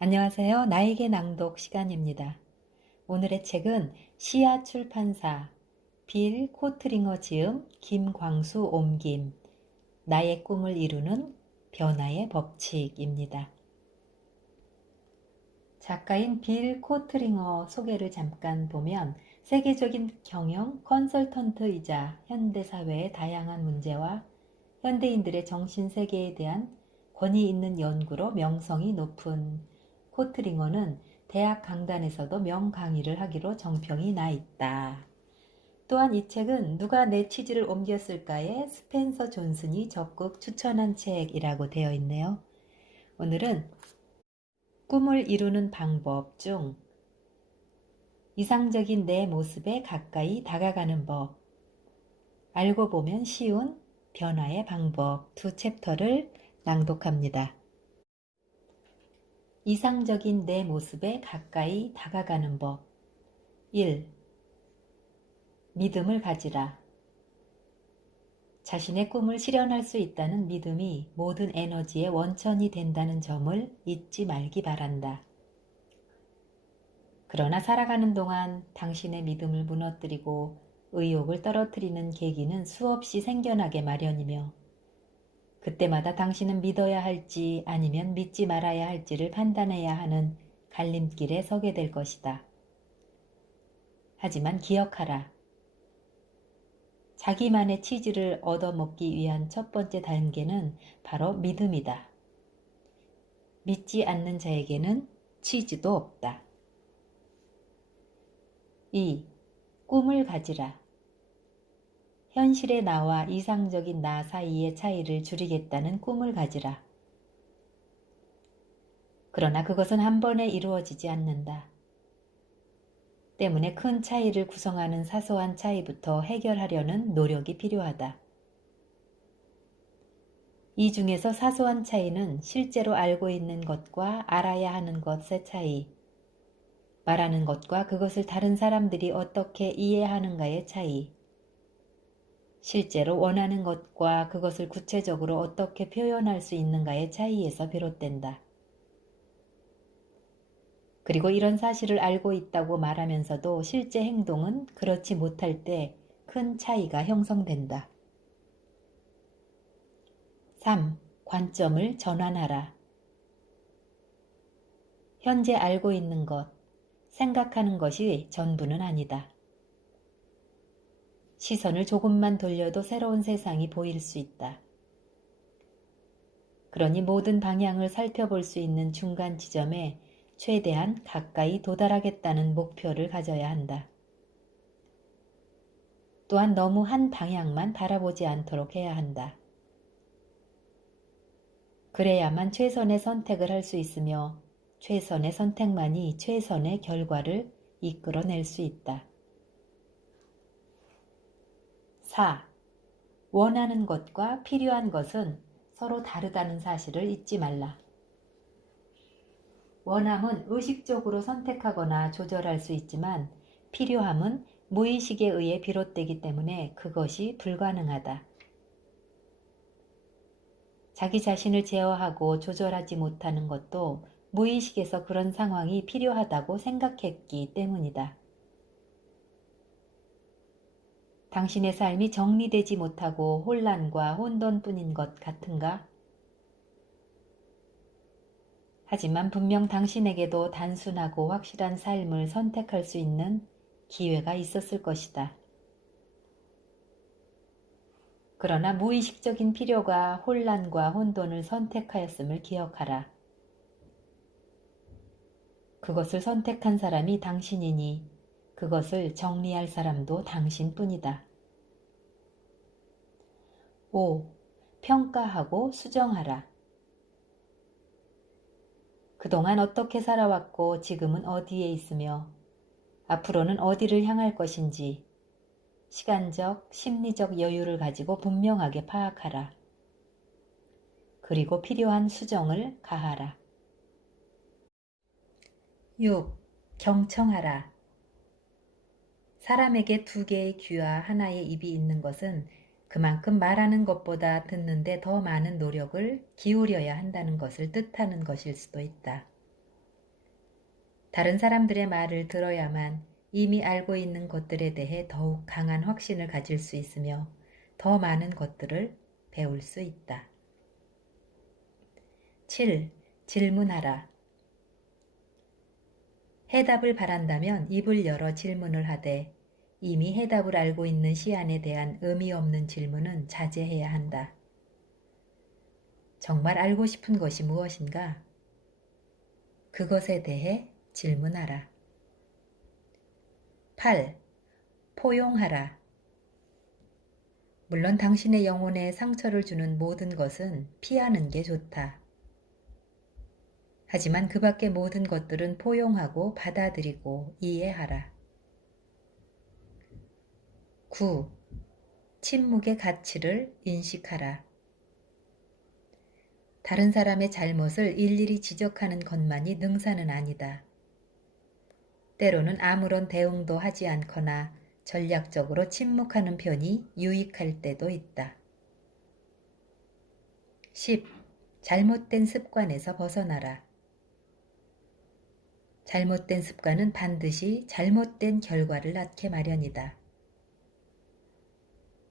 안녕하세요. 나에게 낭독 시간입니다. 오늘의 책은 시아 출판사 빌 코트링어 지음 김광수 옮김 나의 꿈을 이루는 변화의 법칙입니다. 작가인 빌 코트링어 소개를 잠깐 보면 세계적인 경영 컨설턴트이자 현대사회의 다양한 문제와 현대인들의 정신세계에 대한 권위 있는 연구로 명성이 높은 코트링어는 대학 강단에서도 명강의를 하기로 정평이 나 있다. 또한 이 책은 누가 내 취지를 옮겼을까에 스펜서 존슨이 적극 추천한 책이라고 되어 있네요. 오늘은 꿈을 이루는 방법 중 이상적인 내 모습에 가까이 다가가는 법, 알고 보면 쉬운 변화의 방법 두 챕터를 낭독합니다. 이상적인 내 모습에 가까이 다가가는 법 1. 믿음을 가지라. 자신의 꿈을 실현할 수 있다는 믿음이 모든 에너지의 원천이 된다는 점을 잊지 말기 바란다. 그러나 살아가는 동안 당신의 믿음을 무너뜨리고 의욕을 떨어뜨리는 계기는 수없이 생겨나게 마련이며 그때마다 당신은 믿어야 할지 아니면 믿지 말아야 할지를 판단해야 하는 갈림길에 서게 될 것이다. 하지만 기억하라. 자기만의 치즈를 얻어먹기 위한 첫 번째 단계는 바로 믿음이다. 믿지 않는 자에게는 치즈도 없다. 2. 꿈을 가지라. 현실의 나와 이상적인 나 사이의 차이를 줄이겠다는 꿈을 가지라. 그러나 그것은 한 번에 이루어지지 않는다. 때문에 큰 차이를 구성하는 사소한 차이부터 해결하려는 노력이 필요하다. 이 중에서 사소한 차이는 실제로 알고 있는 것과 알아야 하는 것의 차이, 말하는 것과 그것을 다른 사람들이 어떻게 이해하는가의 차이, 실제로 원하는 것과 그것을 구체적으로 어떻게 표현할 수 있는가의 차이에서 비롯된다. 그리고 이런 사실을 알고 있다고 말하면서도 실제 행동은 그렇지 못할 때 큰 차이가 형성된다. 3. 관점을 전환하라. 현재 알고 있는 것, 생각하는 것이 전부는 아니다. 시선을 조금만 돌려도 새로운 세상이 보일 수 있다. 그러니 모든 방향을 살펴볼 수 있는 중간 지점에 최대한 가까이 도달하겠다는 목표를 가져야 한다. 또한 너무 한 방향만 바라보지 않도록 해야 한다. 그래야만 최선의 선택을 할 수 있으며 최선의 선택만이 최선의 결과를 이끌어낼 수 있다. 4. 원하는 것과 필요한 것은 서로 다르다는 사실을 잊지 말라. 원함은 의식적으로 선택하거나 조절할 수 있지만 필요함은 무의식에 의해 비롯되기 때문에 그것이 불가능하다. 자기 자신을 제어하고 조절하지 못하는 것도 무의식에서 그런 상황이 필요하다고 생각했기 때문이다. 당신의 삶이 정리되지 못하고 혼란과 혼돈뿐인 것 같은가? 하지만 분명 당신에게도 단순하고 확실한 삶을 선택할 수 있는 기회가 있었을 것이다. 그러나 무의식적인 필요가 혼란과 혼돈을 선택하였음을 기억하라. 그것을 선택한 사람이 당신이니 그것을 정리할 사람도 당신뿐이다. 5. 평가하고 수정하라. 그동안 어떻게 살아왔고 지금은 어디에 있으며 앞으로는 어디를 향할 것인지 시간적, 심리적 여유를 가지고 분명하게 파악하라. 그리고 필요한 수정을 가하라. 6. 경청하라. 사람에게 두 개의 귀와 하나의 입이 있는 것은 그만큼 말하는 것보다 듣는데 더 많은 노력을 기울여야 한다는 것을 뜻하는 것일 수도 있다. 다른 사람들의 말을 들어야만 이미 알고 있는 것들에 대해 더욱 강한 확신을 가질 수 있으며 더 많은 것들을 배울 수 있다. 7. 질문하라. 해답을 바란다면 입을 열어 질문을 하되 이미 해답을 알고 있는 시안에 대한 의미 없는 질문은 자제해야 한다. 정말 알고 싶은 것이 무엇인가? 그것에 대해 질문하라. 8. 포용하라. 물론 당신의 영혼에 상처를 주는 모든 것은 피하는 게 좋다. 하지만 그 밖의 모든 것들은 포용하고 받아들이고 이해하라. 9. 침묵의 가치를 인식하라. 다른 사람의 잘못을 일일이 지적하는 것만이 능사는 아니다. 때로는 아무런 대응도 하지 않거나 전략적으로 침묵하는 편이 유익할 때도 있다. 10. 잘못된 습관에서 벗어나라. 잘못된 습관은 반드시 잘못된 결과를 낳게 마련이다.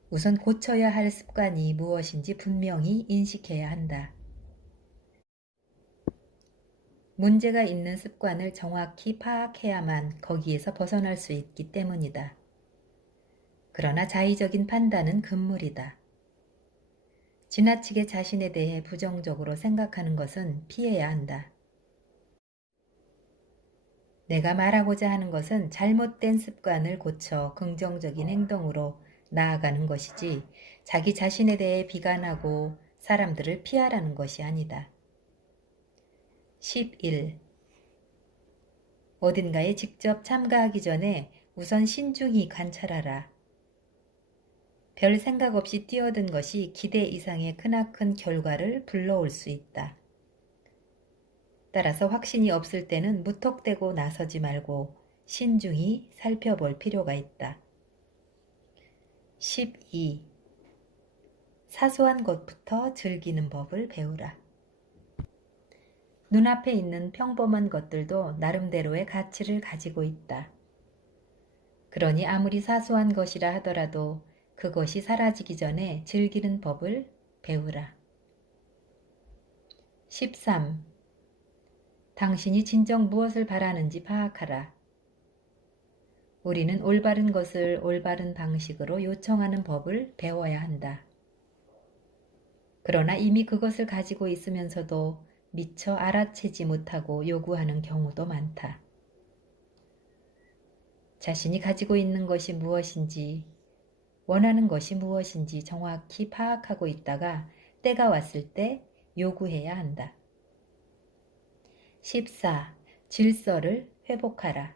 우선 고쳐야 할 습관이 무엇인지 분명히 인식해야 한다. 문제가 있는 습관을 정확히 파악해야만 거기에서 벗어날 수 있기 때문이다. 그러나 자의적인 판단은 금물이다. 지나치게 자신에 대해 부정적으로 생각하는 것은 피해야 한다. 내가 말하고자 하는 것은 잘못된 습관을 고쳐 긍정적인 행동으로 나아가는 것이지 자기 자신에 대해 비관하고 사람들을 피하라는 것이 아니다. 11. 어딘가에 직접 참가하기 전에 우선 신중히 관찰하라. 별 생각 없이 뛰어든 것이 기대 이상의 크나큰 결과를 불러올 수 있다. 따라서 확신이 없을 때는 무턱대고 나서지 말고 신중히 살펴볼 필요가 있다. 12. 사소한 것부터 즐기는 법을 배우라. 눈앞에 있는 평범한 것들도 나름대로의 가치를 가지고 있다. 그러니 아무리 사소한 것이라 하더라도 그것이 사라지기 전에 즐기는 법을 배우라. 13. 당신이 진정 무엇을 바라는지 파악하라. 우리는 올바른 것을 올바른 방식으로 요청하는 법을 배워야 한다. 그러나 이미 그것을 가지고 있으면서도 미처 알아채지 못하고 요구하는 경우도 많다. 자신이 가지고 있는 것이 무엇인지, 원하는 것이 무엇인지 정확히 파악하고 있다가 때가 왔을 때 요구해야 한다. 14. 질서를 회복하라.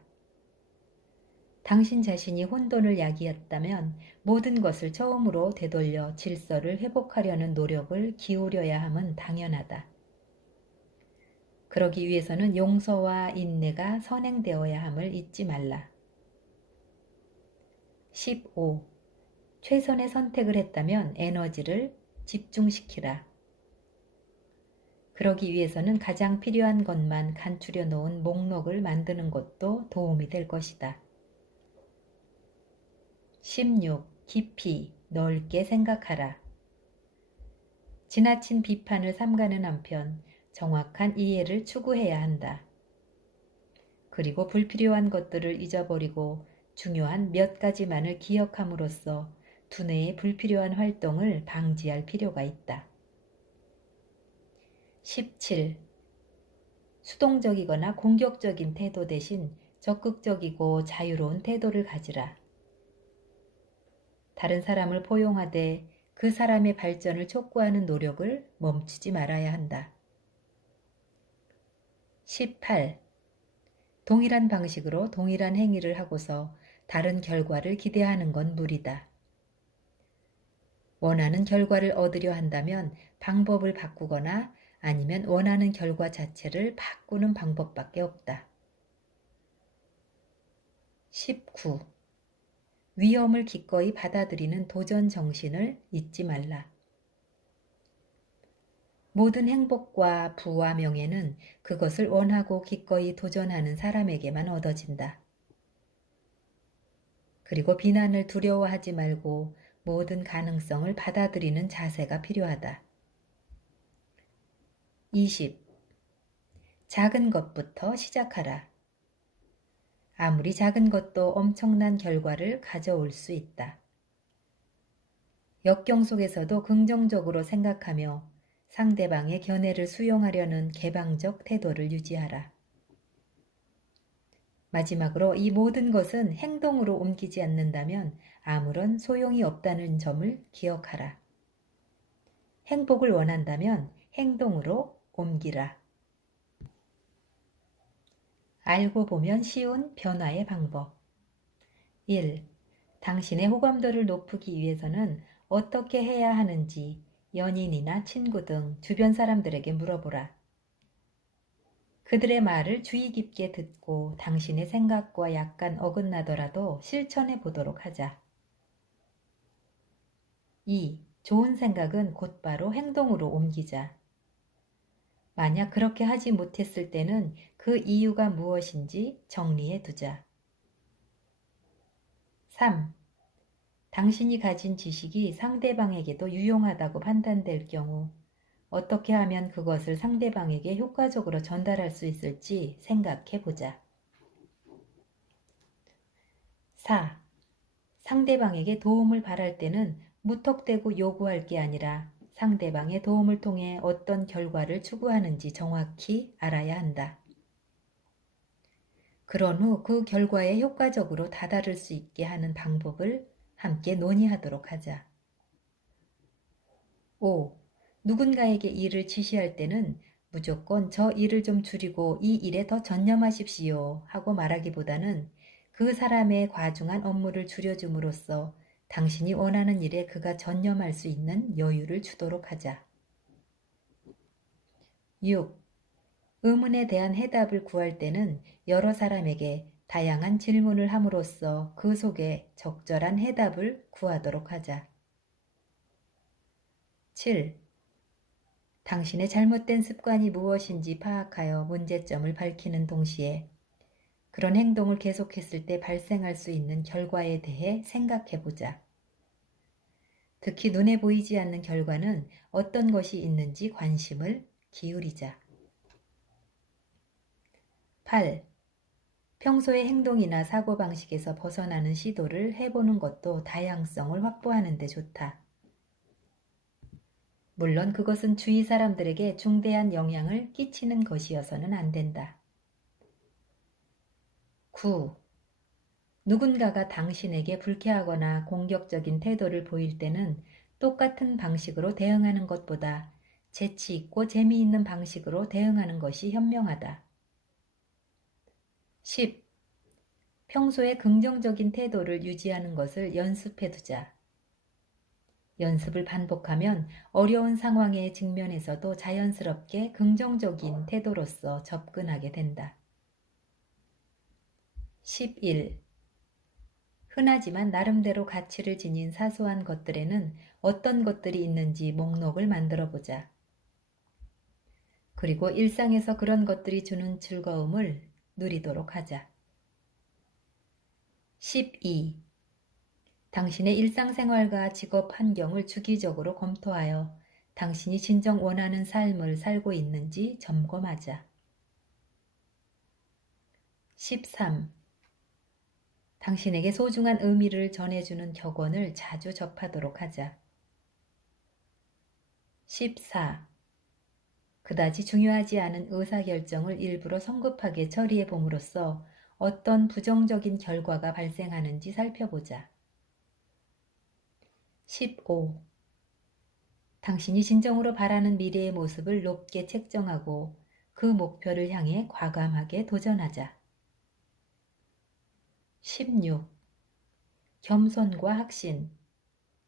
당신 자신이 혼돈을 야기했다면 모든 것을 처음으로 되돌려 질서를 회복하려는 노력을 기울여야 함은 당연하다. 그러기 위해서는 용서와 인내가 선행되어야 함을 잊지 말라. 15. 최선의 선택을 했다면 에너지를 집중시키라. 그러기 위해서는 가장 필요한 것만 간추려 놓은 목록을 만드는 것도 도움이 될 것이다. 16. 깊이 넓게 생각하라. 지나친 비판을 삼가는 한편 정확한 이해를 추구해야 한다. 그리고 불필요한 것들을 잊어버리고 중요한 몇 가지만을 기억함으로써 두뇌의 불필요한 활동을 방지할 필요가 있다. 17. 수동적이거나 공격적인 태도 대신 적극적이고 자유로운 태도를 가지라. 다른 사람을 포용하되 그 사람의 발전을 촉구하는 노력을 멈추지 말아야 한다. 18. 동일한 방식으로 동일한 행위를 하고서 다른 결과를 기대하는 건 무리다. 원하는 결과를 얻으려 한다면 방법을 바꾸거나 아니면 원하는 결과 자체를 바꾸는 방법밖에 없다. 19. 위험을 기꺼이 받아들이는 도전 정신을 잊지 말라. 모든 행복과 부와 명예는 그것을 원하고 기꺼이 도전하는 사람에게만 얻어진다. 그리고 비난을 두려워하지 말고 모든 가능성을 받아들이는 자세가 필요하다. 20. 작은 것부터 시작하라. 아무리 작은 것도 엄청난 결과를 가져올 수 있다. 역경 속에서도 긍정적으로 생각하며 상대방의 견해를 수용하려는 개방적 태도를 유지하라. 마지막으로 이 모든 것은 행동으로 옮기지 않는다면 아무런 소용이 없다는 점을 기억하라. 행복을 원한다면 행동으로 옮기라. 알고 보면 쉬운 변화의 방법. 1. 당신의 호감도를 높이기 위해서는 어떻게 해야 하는지 연인이나 친구 등 주변 사람들에게 물어보라. 그들의 말을 주의 깊게 듣고 당신의 생각과 약간 어긋나더라도 실천해 보도록 하자. 2. 좋은 생각은 곧바로 행동으로 옮기자. 만약 그렇게 하지 못했을 때는 그 이유가 무엇인지 정리해 두자. 3. 당신이 가진 지식이 상대방에게도 유용하다고 판단될 경우 어떻게 하면 그것을 상대방에게 효과적으로 전달할 수 있을지 생각해 보자. 4. 상대방에게 도움을 바랄 때는 무턱대고 요구할 게 아니라 상대방의 도움을 통해 어떤 결과를 추구하는지 정확히 알아야 한다. 그런 후 그 결과에 효과적으로 다다를 수 있게 하는 방법을 함께 논의하도록 하자. 5. 누군가에게 일을 지시할 때는 무조건 저 일을 좀 줄이고 이 일에 더 전념하십시오 하고 말하기보다는 그 사람의 과중한 업무를 줄여줌으로써 당신이 원하는 일에 그가 전념할 수 있는 여유를 주도록 하자. 6. 의문에 대한 해답을 구할 때는 여러 사람에게 다양한 질문을 함으로써 그 속에 적절한 해답을 구하도록 하자. 7. 당신의 잘못된 습관이 무엇인지 파악하여 문제점을 밝히는 동시에 그런 행동을 계속했을 때 발생할 수 있는 결과에 대해 생각해 보자. 특히 눈에 보이지 않는 결과는 어떤 것이 있는지 관심을 기울이자. 8. 평소의 행동이나 사고방식에서 벗어나는 시도를 해보는 것도 다양성을 확보하는 데 좋다. 물론 그것은 주위 사람들에게 중대한 영향을 끼치는 것이어서는 안 된다. 9. 누군가가 당신에게 불쾌하거나 공격적인 태도를 보일 때는 똑같은 방식으로 대응하는 것보다 재치 있고 재미있는 방식으로 대응하는 것이 현명하다. 10. 평소에 긍정적인 태도를 유지하는 것을 연습해 두자. 연습을 반복하면 어려운 상황에 직면해서도 자연스럽게 긍정적인 태도로서 접근하게 된다. 11. 흔하지만 나름대로 가치를 지닌 사소한 것들에는 어떤 것들이 있는지 목록을 만들어 보자. 그리고 일상에서 그런 것들이 주는 즐거움을 누리도록 하자. 12. 당신의 일상생활과 직업 환경을 주기적으로 검토하여 당신이 진정 원하는 삶을 살고 있는지 점검하자. 13. 당신에게 소중한 의미를 전해주는 격언을 자주 접하도록 하자. 14. 그다지 중요하지 않은 의사결정을 일부러 성급하게 처리해 봄으로써 어떤 부정적인 결과가 발생하는지 살펴보자. 15. 당신이 진정으로 바라는 미래의 모습을 높게 책정하고 그 목표를 향해 과감하게 도전하자. 16. 겸손과 확신,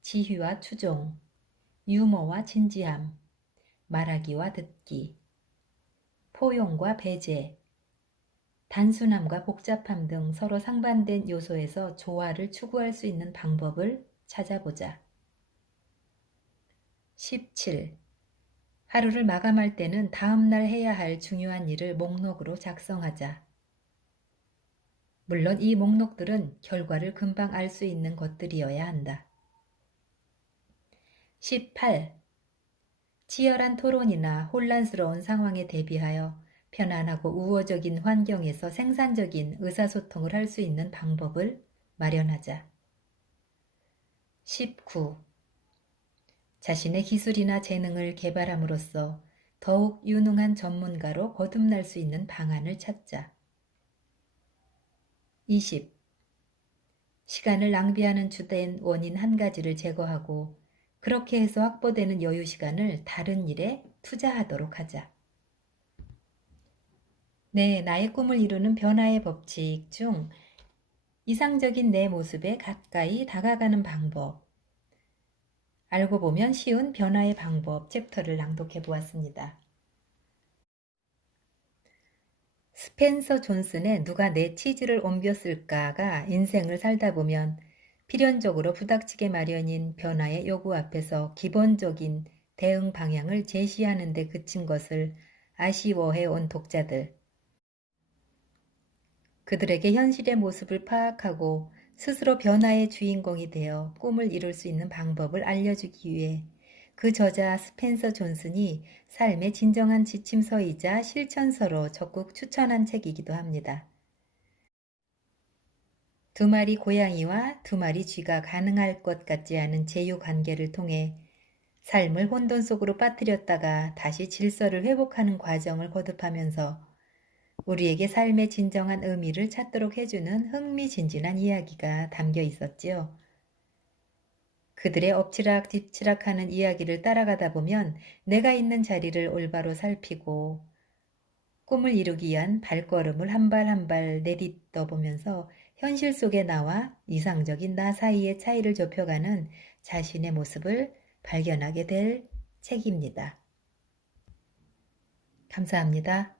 지휘와 추종, 유머와 진지함, 말하기와 듣기, 포용과 배제, 단순함과 복잡함 등 서로 상반된 요소에서 조화를 추구할 수 있는 방법을 찾아보자. 17. 하루를 마감할 때는 다음날 해야 할 중요한 일을 목록으로 작성하자. 물론 이 목록들은 결과를 금방 알 수 있는 것들이어야 한다. 18. 치열한 토론이나 혼란스러운 상황에 대비하여 편안하고 우호적인 환경에서 생산적인 의사소통을 할 수 있는 방법을 마련하자. 19. 자신의 기술이나 재능을 개발함으로써 더욱 유능한 전문가로 거듭날 수 있는 방안을 찾자. 20. 시간을 낭비하는 주된 원인 한 가지를 제거하고 그렇게 해서 확보되는 여유 시간을 다른 일에 투자하도록 하자. 네, 나의 꿈을 이루는 변화의 법칙 중 이상적인 내 모습에 가까이 다가가는 방법, 알고 보면 쉬운 변화의 방법 챕터를 낭독해 보았습니다. 스펜서 존슨의 누가 내 치즈를 옮겼을까가 인생을 살다 보면 필연적으로 부닥치게 마련인 변화의 요구 앞에서 기본적인 대응 방향을 제시하는 데 그친 것을 아쉬워해 온 독자들, 그들에게 현실의 모습을 파악하고 스스로 변화의 주인공이 되어 꿈을 이룰 수 있는 방법을 알려주기 위해 그 저자 스펜서 존슨이 삶의 진정한 지침서이자 실천서로 적극 추천한 책이기도 합니다. 두 마리 고양이와 두 마리 쥐가 가능할 것 같지 않은 제휴 관계를 통해 삶을 혼돈 속으로 빠뜨렸다가 다시 질서를 회복하는 과정을 거듭하면서 우리에게 삶의 진정한 의미를 찾도록 해주는 흥미진진한 이야기가 담겨 있었지요. 그들의 엎치락 뒤치락하는 이야기를 따라가다 보면 내가 있는 자리를 올바로 살피고 꿈을 이루기 위한 발걸음을 한 발 한 발 내딛어 보면서 현실 속의 나와 이상적인 나 사이의 차이를 좁혀가는 자신의 모습을 발견하게 될 책입니다. 감사합니다.